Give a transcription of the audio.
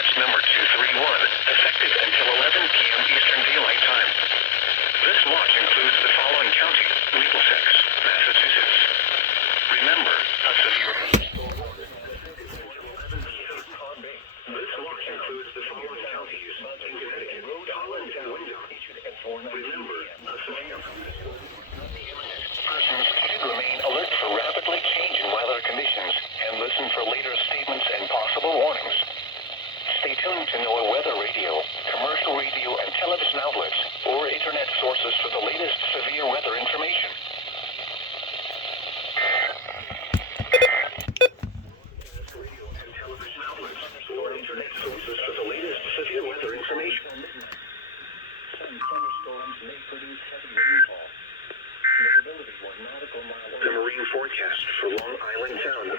Watch number 231, effective until 11 p.m. Eastern Daylight Time. This watch includes the following county: Middlesex, Massachusetts. Remember, a severe... This watch includes the following counties: Connecticut, Rhode Island, and Wyndham. Remember, a severe... Persons should remain alert for rapidly changing weather conditions and listen for later statements and possible warnings. Stay tuned to NOAA weather radio, commercial radio and television outlets, or internet sources for the latest severe weather information. Radio and television outlets, or internet sources for the latest severe weather information. Some thunderstorms may produce heavy rainfall. Visibility 1 nautical mile. The marine forecast for Long Island Sound.